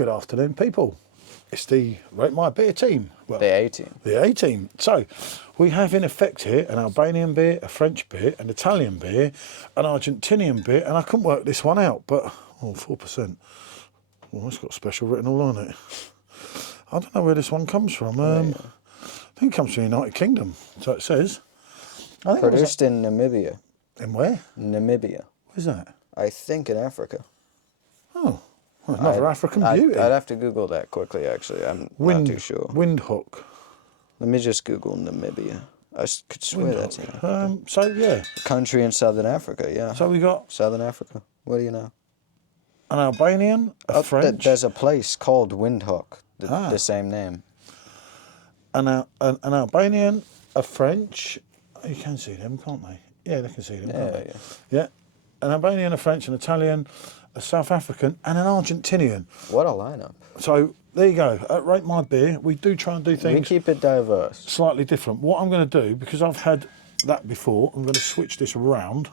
Good afternoon, people. It's the Rate My Beer team. Well, The A-team. The A-team. So, we have in effect here an Albanian beer, a French beer, an Italian beer, an Argentinian beer, and I couldn't work this one out, but, 4%. Well, it's got special written all on it. I don't know where this one comes from. I think it comes from the United Kingdom, so it says. I think Produced in Namibia. In where? Namibia. Where's that? I think in Africa. Oh, well, another African beauty. I'd have to Google that quickly, actually. I'm not too sure. Windhoek. Let me just Google Namibia. I could swear that's in Africa. So, yeah. Country in Southern Africa, yeah. So we got... Southern Africa. What do you know? An Albanian, a French... There's a place called Windhoek, the same name. An Albanian, a French... You can see them, can't they? Yeah, they can see them, can't they? Yeah. An Albanian, a French, an Italian, a South African, and an Argentinian. What a lineup. So, there you go. At Rate My Beer, we do try and do things... We keep it diverse. Slightly different. What I'm going to do, because I've had that before, I'm going to switch this around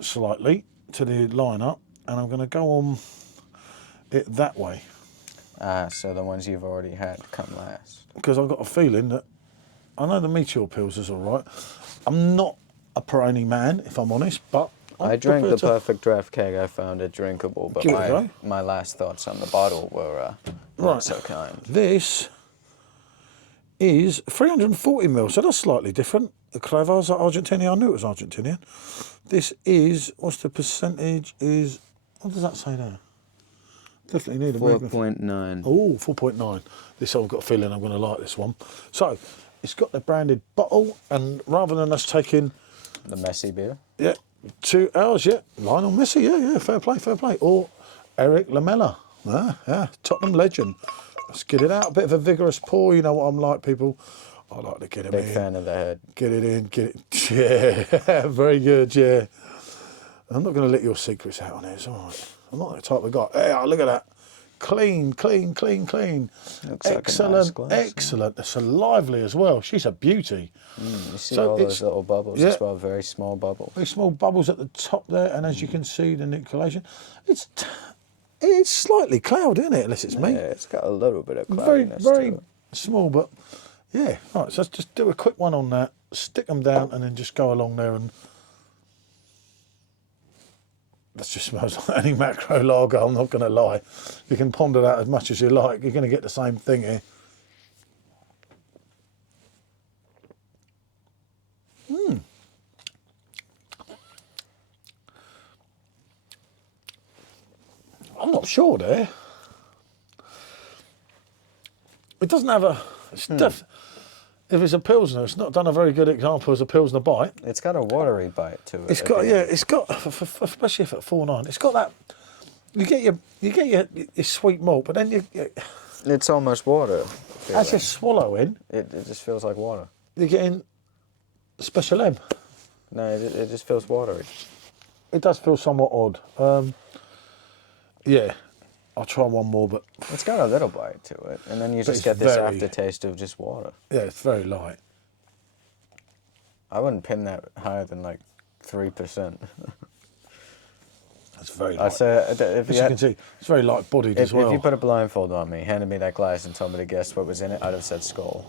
slightly to the lineup, and I'm going to go on it that way. So the ones you've already had come last. Because I've got a feeling that... I know the Meteor Pils is all right. I'm not a Peroni man, if I'm honest, but... I drank the perfect draft keg. I found it drinkable, but my last thoughts on the bottle were not so kind. This is 340 ml, so that's slightly different. The Clavas are Argentinian. I knew it was Argentinian. This is, what's the percentage? Is, what does that say there? Definitely need a 4.9. Oh, 4.9. This, I've got a feeling I'm going to like this one. So, it's got the branded bottle, and rather than us taking... The messy beer? Yeah. 2 hours, yeah. Lionel Messi, yeah, fair play, fair play. Or Eric Lamela, Tottenham legend. Let's get it out, a bit of a vigorous pour. You know what I'm like, people. I like to get it in. Big fan of the head. Get it in, get it. Yeah, very good, yeah. I'm not going to let your secrets out on it, it's all right. I'm not the type of guy. Hey, look at that. Clean, clean, clean, clean. Excellent, like excellent. It's so lively as well. She's a beauty. You see all those little bubbles as well, very small bubbles. Very small bubbles at the top there, and as you can see, the nickelation. It's slightly cloud, isn't it? Unless it's me. Yeah, it's got a little bit of cloudiness very to it. Small, but yeah. All right, so let's just do a quick one on that. Stick them down, and then just go along there and. That just smells like any macro lager, I'm not going to lie. You can ponder that as much as you like. You're going to get the same thing here. I'm not sure there. It doesn't have a... If it's a Pilsner, it's not done a very good example as a Pilsner bite. It's got a watery bite to it. It's got, it's got, especially if at 4.9, it's got that, you get your sweet malt, but then it's almost water. As you're swallowing, it just feels like water. You're getting Special M. No, it just feels watery. It does feel somewhat odd. Yeah. I'll try one more, but... It's got a little bite to it, and then you just get this aftertaste of just water. Yeah, it's very light. I wouldn't pin that higher than, like, 3%. That's very light. I'd say... As you can see, it's very light-bodied as well. If you put a blindfold on me, handed me that glass and told me to guess what was in it, I'd have said Skull.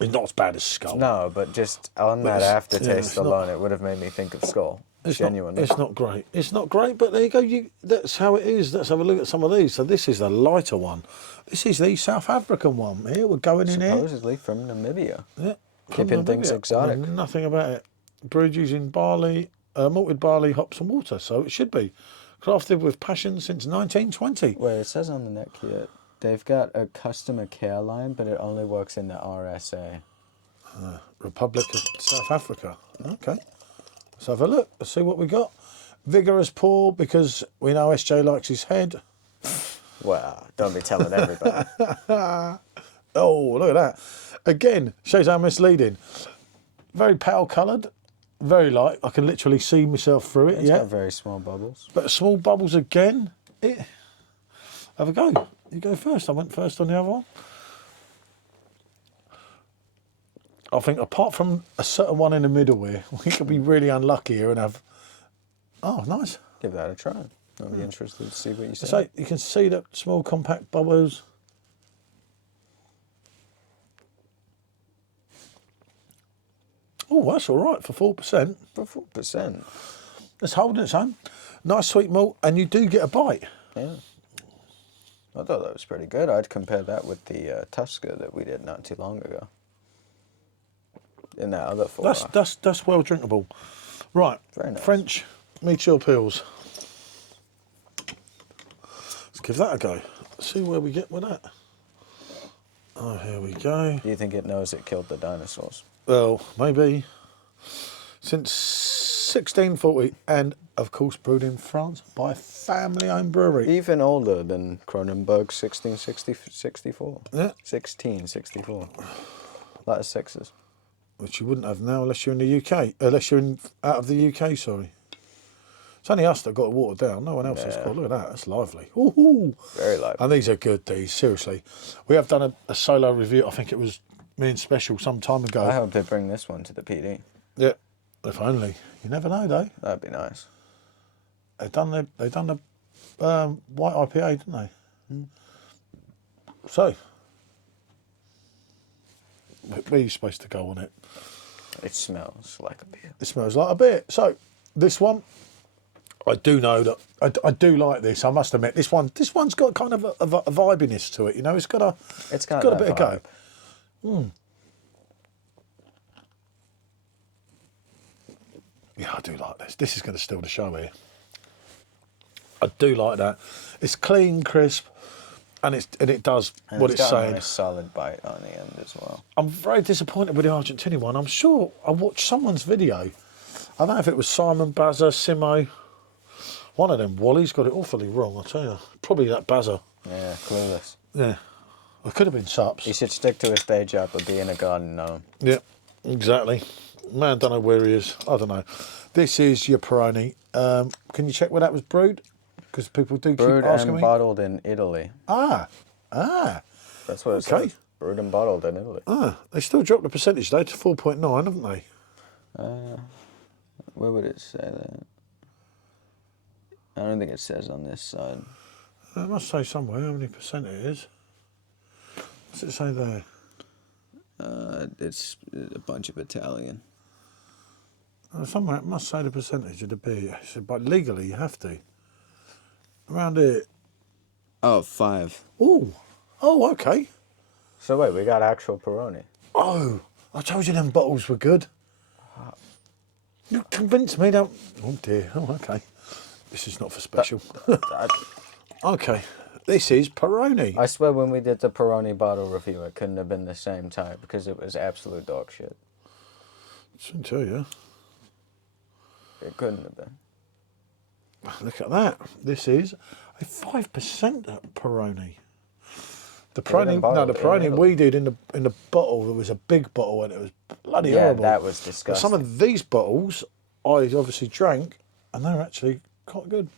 It's not as bad as Skull. No, but just on that aftertaste alone, it would have made me think of Skull. Genuinely. It's not great. It's not great, but there you go. That's how it is. Let's have a look at some of these. So this is the lighter one. This is the South African one. Here, we're going in here. Supposedly from Namibia. Yeah. Keeping things exotic. Nothing about it. Brewed using barley, malted barley, hops and water. So it should be. Crafted with passion since 1920. Wait, it says on the neck here, they've got a customer care line, but it only works in the RSA. Republic of South Africa. Okay. Let's have a look. Let's see what we got. Vigorous pour, because we know SJ likes his head. Well, don't be telling everybody. Oh, look at that. Again, shows how misleading. Very pale coloured, very light. I can literally see myself through it. It's got very small bubbles. But small bubbles again. Have a go. You go first. I went first on the other one. I think apart from a certain one in the middle here, we could be really unlucky here and have... Oh, nice. Give that a try. I'll be interested to see what you say. So you can see that small compact bubbles. Oh, that's all right for 4%. For 4%. It's holding its own. Nice sweet malt, and you do get a bite. Yeah. I thought that was pretty good. I'd compare that with the Tusker that we did not too long ago. In that other 4. That's well drinkable. Right. Very nice. French Meteor Pils. Let's give that a go. See where we get with that. Oh, here we go. Do you think it knows it killed the dinosaurs? Well, maybe. Since 1640, and of course brewed in France by a family-owned brewery. Even older than Kronenbourg 1664. Yeah. 1664. A lot of sixes. Which you wouldn't have now unless you're in the UK. Unless you're out of the UK, sorry. It's only us that got it watered down. No one else has got. Look at that. That's lively. Ooh. Very lively. And these are good, these. Seriously. We have done a solo review. I think it was me and Special some time ago. I hope they bring this one to the PD. Yeah. If only. You never know, though. That'd be nice. They've done the white IPA, didn't they? Mm. So, where are you supposed to go on it? It smells like a beer. It smells like a beer. So, this one, I do know that I do like this. I must admit, this one's got kind of a vibiness to it. You know, it's got a bit of go. Mm. Yeah, I do like this. This is going to steal the show here. I do like that. It's clean, crisp, and it does what it's saying. A nice solid bite on the end as well. I'm very disappointed with the Argentinian one. I'm sure I watched someone's video. I don't know if it was Simon, Bazza, Simo. One of them, Wally's got it awfully wrong, I tell you. Probably that Bazza. Yeah, clueless. Yeah. It could have been Sups. He should stick to his day job of being a garden gnome. Yeah, exactly. Man, don't know where he is. I don't know. This is your Peroni. Can you check where that was brewed? Because people do brewed keep asking me. Brewed and bottled in Italy. That's what it says. Brewed and bottled in Italy. They still dropped the percentage though to 4.9, haven't they? Where would it say that? I don't think it says on this side. It must say somewhere how many percent it is. What's it say there? It's a bunch of Italian. Somewhere it must say the percentage of the beer. But legally you have to. Around here. Oh, 5. Oh, okay. So wait, we got actual Peroni. Oh, I told you them bottles were good. You convinced me that. Oh dear. Oh, okay. This is not for special. Okay. This is Peroni. I swear when we did the Peroni bottle review, it couldn't have been the same type because it was absolute dog shit. Shouldn't tell you. It couldn't have been. Look at that. This is a 5% Peroni. The Peroni we did in the bottle, there was a big bottle and it was bloody horrible. Yeah, that was disgusting. But some of these bottles I obviously drank and they're actually quite good.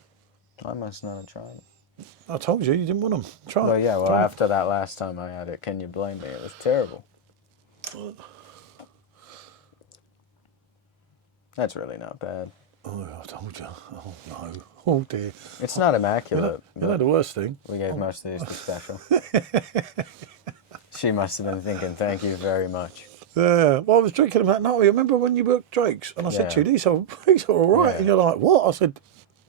I must not have tried it. I told you didn't want them. Try it. Well, yeah, after that last time I had it, can you blame me? It was terrible. That's really not bad. Oh, I told you. Oh, no. Oh, dear. It's not immaculate. You know the worst thing? We gave most of these to Special. She must have been thinking, thank you very much. Yeah. Well, I was drinking them that night. You remember when you worked Drake's? And I said to you, these are all right. Yeah. And you're like, what? I said...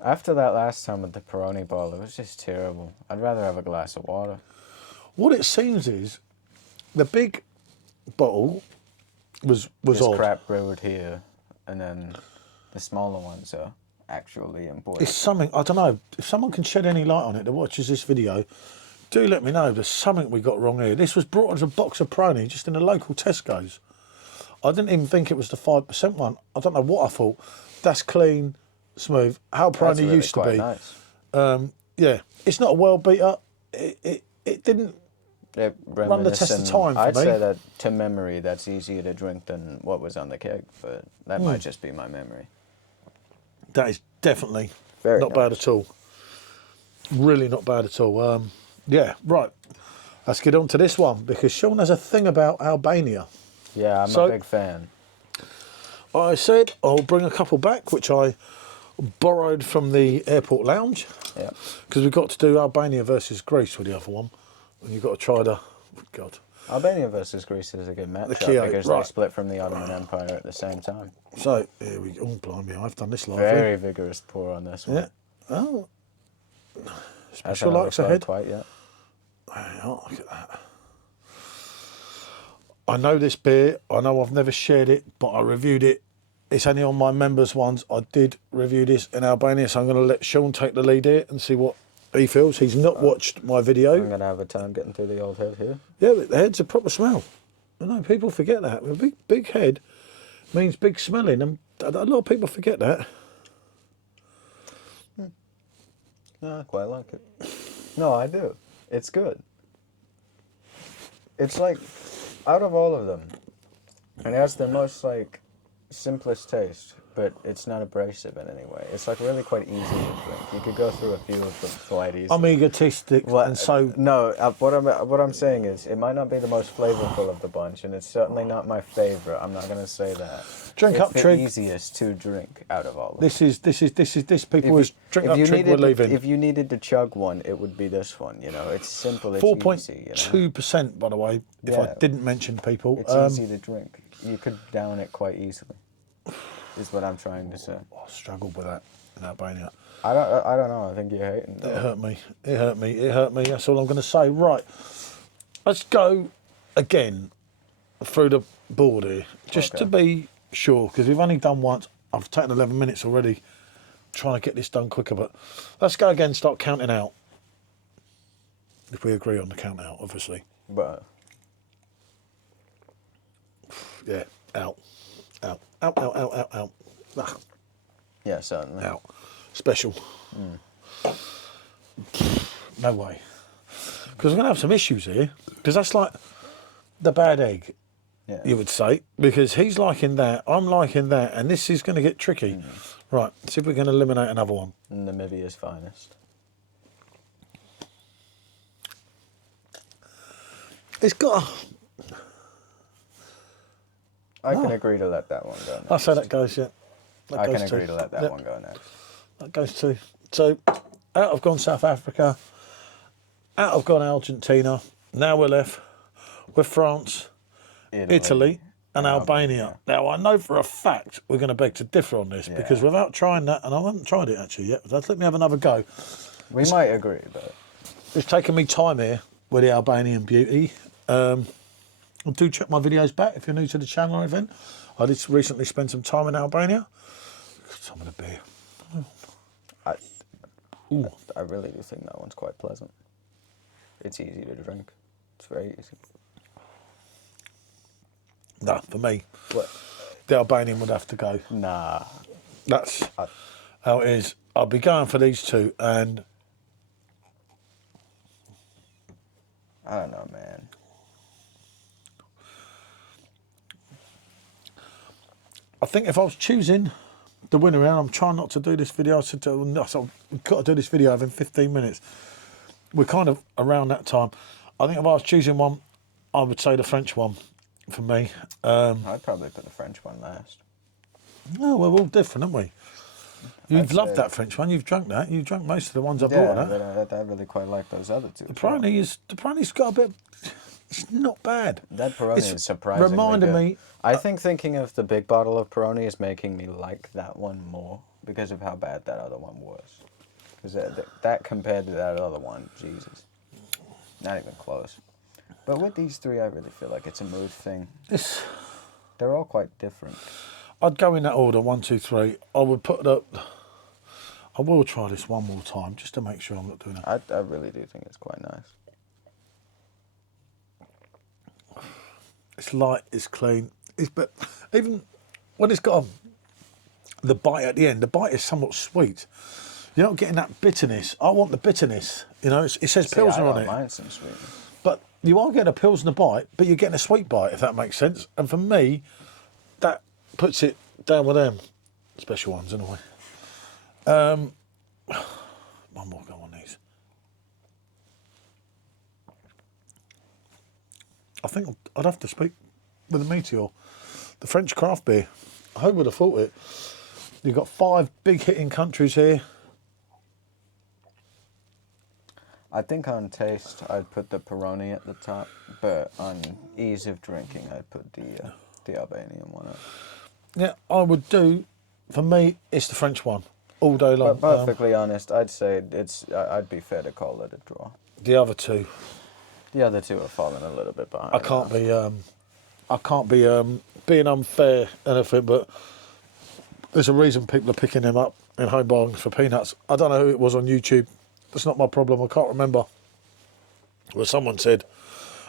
After that last time with the Peroni bottle, it was just terrible. I'd rather have a glass of water. What it seems is, the big bottle was odd. Crap brewed here, and then the smaller ones are actually imported. It's something, I don't know, if someone can shed any light on it that watches this video, do let me know. There's something we got wrong here. This was brought as a box of Peroni just in a local Tesco's. I didn't even think it was the 5% one. I don't know what I thought. That's clean, smooth. How Peroni really used to be. Nice. Yeah, it's not a world beater. It didn't run the test of time for me. I'd say that to memory, that's easier to drink than what was on the keg, but that might just be my memory. That is definitely Very not bad at all. Really not bad at all. Yeah, right. Let's get on to this one because Sean has a thing about Albania. Yeah, I'm a big fan. I said I'll bring a couple back, which I borrowed from the airport lounge. Yeah. Because we've got to do Albania versus Greece with the other one. And you've got to try the... God. Albania versus Greece is a good matchup Kyoto, because right. they split from the Ottoman Empire at the same time. So, here we go. Oh, blimey, I've done this live. Very vigorous pour on this one. Yeah. Oh. Hasn't Special likes overflowed ahead. quite yet. Oh, look at that. I know this beer. I know I've never shared it, but I reviewed it. It's only on my members' ones. I did review this in Albania, so I'm going to let Sean take the lead here and see what he feels. He's not watched my video. I'm going to have a time getting through the old head here. Yeah, but the head's a proper smell. I know people forget that. A big head means big smelling, and a lot of people forget that. No, I quite like it. No, I do. It's good. It's like, out of all of them, it has the most like simplest taste, but it's not abrasive in any way. It's like really quite easy to drink. You could go through a few of them quite easily. I'm egotistic, and so no. What I'm saying is, it might not be the most flavorful of the bunch, and it's certainly not my favorite. I'm not going to say that. Drink it's up, the Trig. easiest to drink out of all of them. This people was drink up, Trig, we're leaving. If you needed to chug one, it would be this one. You know, it's simple. It's 4.2%, by the way. If I didn't mention people, it's easy to drink. You could down it quite easily. Is what I'm trying to say. I struggled with that in Albania. I don't know. I think you're hating. It hurt me. It hurt me. It hurt me. That's all I'm going to say. Right, let's go again through the board here, just to be sure, because we've only done once. I've taken 11 minutes already, trying to get this done quicker. But let's go again. Start counting out. If we agree on the count out, obviously. But yeah, out. Ah, yeah, certainly. out. Special. No way. Because I'm going to have some issues here. Because that's like the bad egg, you would say. Because he's liking that, I'm liking that, and this is going to get tricky. Right, see if we can eliminate another one. Namibia's finest. It's got a... I can agree to let that one go next. I'll say that goes, yeah. I can agree to let that one go next. That goes too. So, out of gone South Africa, out of gone Argentina, now we're left with France, Italy and Albania. Now, I know for a fact we're going to beg to differ on this, because without trying that, and I haven't tried it actually yet, but let me have another go. We might agree, but... It's taken me time here with the Albanian beauty. Do check my videos back if you're new to the channel or anything. I did recently spend some time in Albania. Some of the beer. I really do think that one's quite pleasant. It's easy to drink. It's very easy. No, for me, What? the Albanian would have to go. Nah. That's how it is. I'll be going for these two, and I don't know, man. I think if I was choosing the winner, and I'm trying not to do this video, I said I've got to do this video within 15 minutes. We're kind of around that time. I think if I was choosing one, I would say the French one for me. I'd probably put the French one last. No, we're all different, aren't we? You've loved that French one. You've drunk that. You've drunk most of the ones I bought. But I really quite like those other two. The Peroni's got a bit. It's not bad. That Peroni is surprisingly reminded good. me. I think thinking of the big bottle of Peroni is making me like that one more because of how bad that other one was. Because that compared to that other one, Jesus, not even close. But with these three, I really feel like it's a mood thing. They're all quite different. I'd go in that order, 1, 2, 3. I would put it up. I will try this one more time just to make sure I'm not doing it. I really do think it's quite nice. It's light, it's clean. But even when it's got the bite at the end, the bite is somewhat sweet. You're not getting that bitterness. I want the bitterness. You know, it says Pilsner on it. Mind some sweetness. But you are getting a Pilsner bite, but you're getting a sweet bite, if that makes sense. And for me, that puts it down with them. Special ones, anyway. One more go on these. I think I'd have to speak with the Meteor, the French craft beer. I would have thought it. You've got 5 big hitting countries here. I think on taste, I'd put the Peroni at the top, but on ease of drinking, I'd put the Albanian one up. Yeah, I would do. For me, it's the French one all day long. But perfectly honest, I'd say I'd be fair to call it a draw. The other two, The other two are falling a little bit behind. I can't be being unfair and everything, but there's a reason people are picking them up in home bargains for peanuts. I don't know who it was on YouTube. That's not my problem. I can't remember. Well, someone said,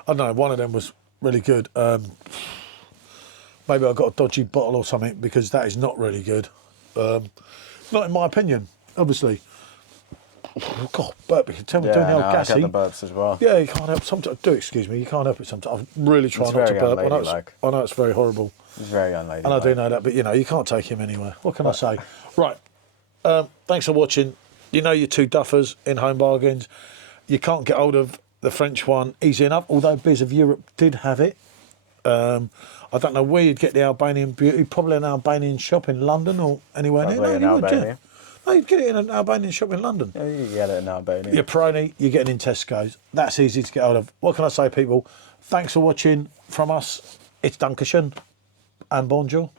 I don't know, one of them was really good. Maybe I got a dodgy bottle or something, because that is not really good. Not in my opinion, obviously. Oh, God, burp, you can tell me doing the old gassy. I got the burps as well. Yeah, you can't help sometimes. Do excuse me, you can't help it sometimes. I'm really trying not to burp. I know it's very horrible. It's very unladylike. And I do know that, but you know, you can't take him anywhere. What can I say? Right. Thanks for watching. You know your 2 duffers in home bargains. You can't get hold of the French one easy enough, although Biz of Europe did have it. I don't know where you'd get the Albanian beauty. Probably an Albanian shop in London or anywhere near. Probably in Albania. No, you'd get it in an Albanian shop in London. Yeah, you can get it in Albania. Your Peroni, you're getting in Tesco's. That's easy to get hold of. What can I say, people? Thanks for watching from us. It's Dankeschön and bonjour.